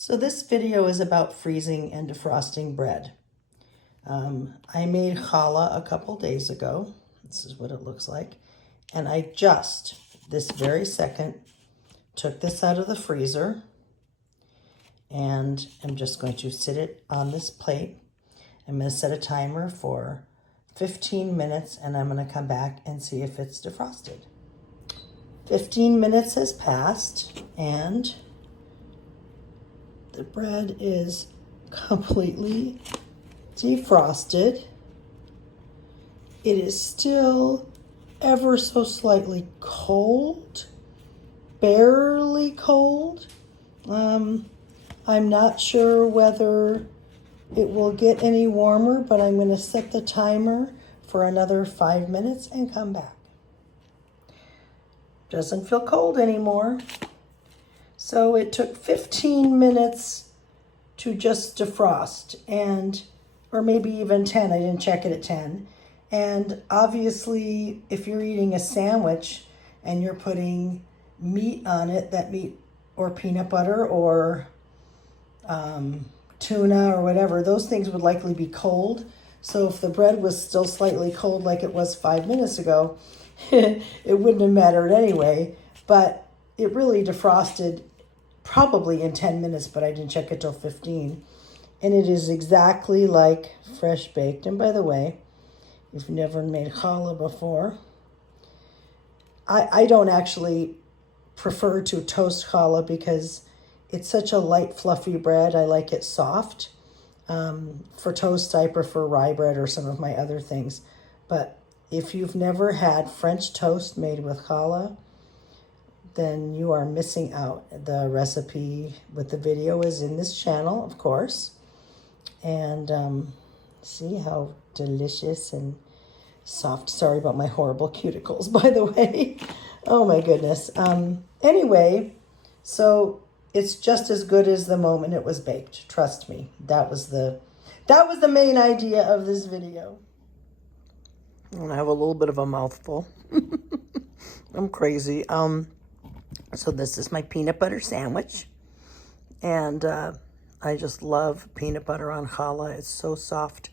So this video is about freezing and defrosting bread. I made challah a couple days ago. This is what it looks like. And I just, this very second, took this out of the freezer and I'm just going to sit it on this plate. I'm going to set a timer for 15 minutes and I'm going to come back and see if it's defrosted. 15 minutes has passed and the bread is completely defrosted. It is still ever so slightly cold, barely cold. I'm not sure whether it will get any warmer, but I'm going to set the timer for another 5 minutes and come back. Doesn't feel cold anymore. So it took 15 minutes to just defrost, or maybe even 10. I didn't check it at 10. And obviously, if you're eating a sandwich and you're putting meat on it, that meat or peanut butter or tuna or whatever, those things would likely be cold. So if the bread was still slightly cold like it was 5 minutes ago, it wouldn't have mattered anyway. But it really defrosted probably in 10 minutes, but I didn't check it till 15. And it is exactly like fresh baked. And by the way, if you've never made challah before, I don't actually prefer to toast challah because it's such a light, fluffy bread. I like it soft. For toast, I prefer rye bread or some of my other things. But if you've never had French toast made with challah, then you are missing out. The recipe with the video is in this channel, of course. And see how delicious and soft. Sorry about my horrible cuticles, by the way. Oh my goodness. Anyway, so it's just as good as the moment it was baked. Trust me. That was the main idea of this video. And I have a little bit of a mouthful. I'm crazy. So this is my peanut butter sandwich. And I just love peanut butter on challah. It's so soft.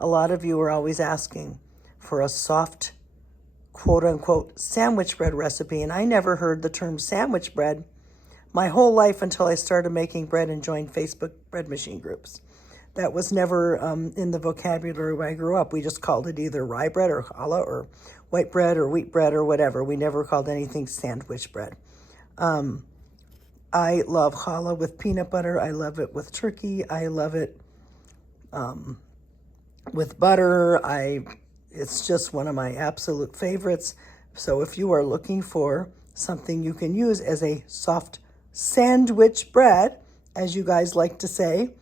A lot of you are always asking for a soft, quote-unquote, sandwich bread recipe. And I never heard the term sandwich bread my whole life until I started making bread and joined Facebook bread machine groups. That was never in the vocabulary where I grew up. We just called it either rye bread or challah or white bread or wheat bread or whatever. We never called anything sandwich bread. I love challah with peanut butter. I love it with turkey. I love it with butter. It's just one of my absolute favorites. So if you are looking for something you can use as a soft sandwich bread, as you guys like to say,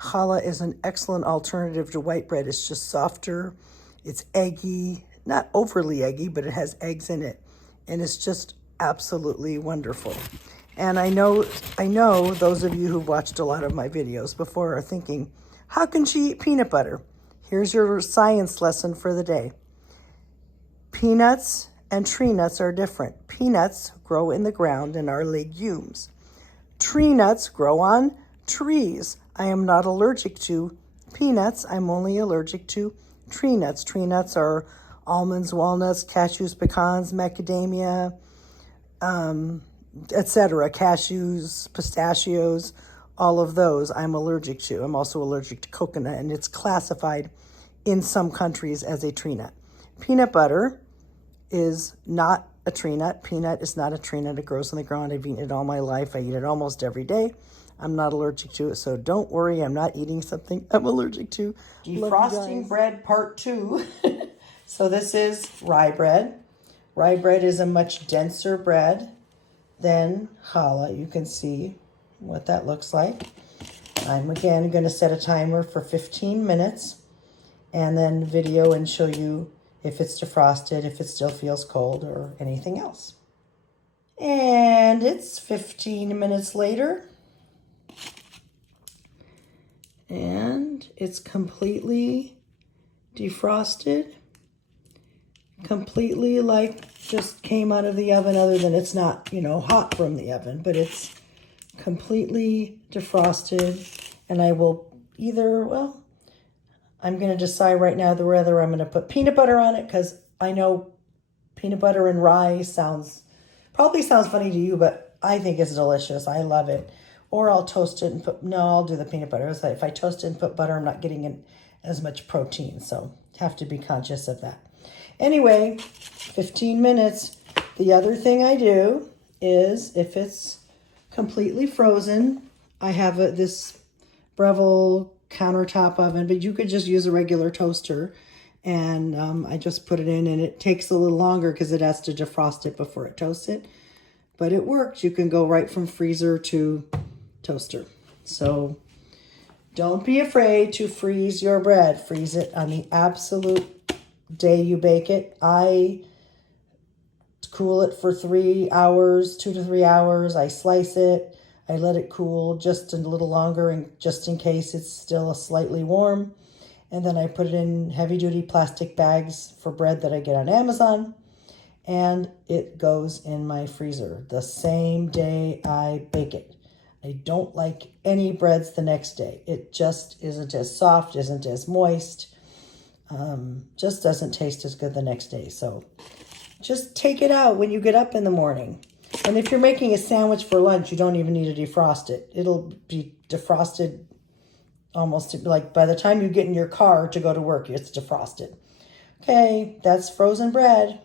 challah is an excellent alternative to white bread. It's just softer. It's eggy, not overly eggy, but it has eggs in it. And it's just absolutely wonderful. And I know those of you who've watched a lot of my videos before are thinking, how can she eat peanut butter? Here's your science lesson for the day. Peanuts and tree nuts are different. Peanuts grow in the ground and are legumes. Tree nuts grow on trees. I am not allergic to peanuts. I'm only allergic to tree nuts. Tree nuts are almonds, walnuts, cashews, pecans, macadamia, etc. Cashews, pistachios, all of those I'm allergic to. I'm also allergic to coconut, and it's classified in some countries as a tree nut. Peanut butter is not a tree nut. Peanut is not a tree nut. It grows on the ground. I've eaten it all my life. I eat it almost every day. I'm not allergic to it, so don't worry. I'm not eating something I'm allergic to. Defrosting bread part 2. So this is rye bread. Rye bread is a much denser bread than challah. You can see what that looks like. I'm again going to set a timer for 15 minutes and then video and show you if it's defrosted, if it still feels cold, or anything else. And it's 15 minutes later. And it's completely defrosted. Completely like just came out of the oven, other than it's not, hot from the oven, but it's completely defrosted, and I will either, well, I'm going to decide right now whether I'm going to put peanut butter on it, because I know peanut butter and rye probably sounds funny to you, but I think it's delicious. I love it. Or I'll toast it and I'll do the peanut butter. It's like if I toast it and put butter, I'm not getting in as much protein, so have to be conscious of that. Anyway, 15 minutes. The other thing I do is, if it's completely frozen, I have this Breville countertop oven, but you could just use a regular toaster. And I just put it in, and it takes a little longer because it has to defrost it before it toasts it. But it works. You can go right from freezer to toaster. So don't be afraid to freeze your bread. Freeze it on the absolute day you bake it. I cool it for 3 hours, 2 to 3 hours. I slice it. I let it cool just a little longer, and just in case it's still slightly warm. And then I put it in heavy-duty plastic bags for bread that I get on Amazon. And it goes in my freezer the same day I bake it. I don't like any breads the next day. It just isn't as soft, isn't as moist. Just doesn't taste as good the next day. So just take it out when you get up in the morning. And if you're making a sandwich for lunch, you don't even need to defrost it. It'll be defrosted almost like by the time you get in your car to go to work, it's defrosted. Okay, that's frozen bread.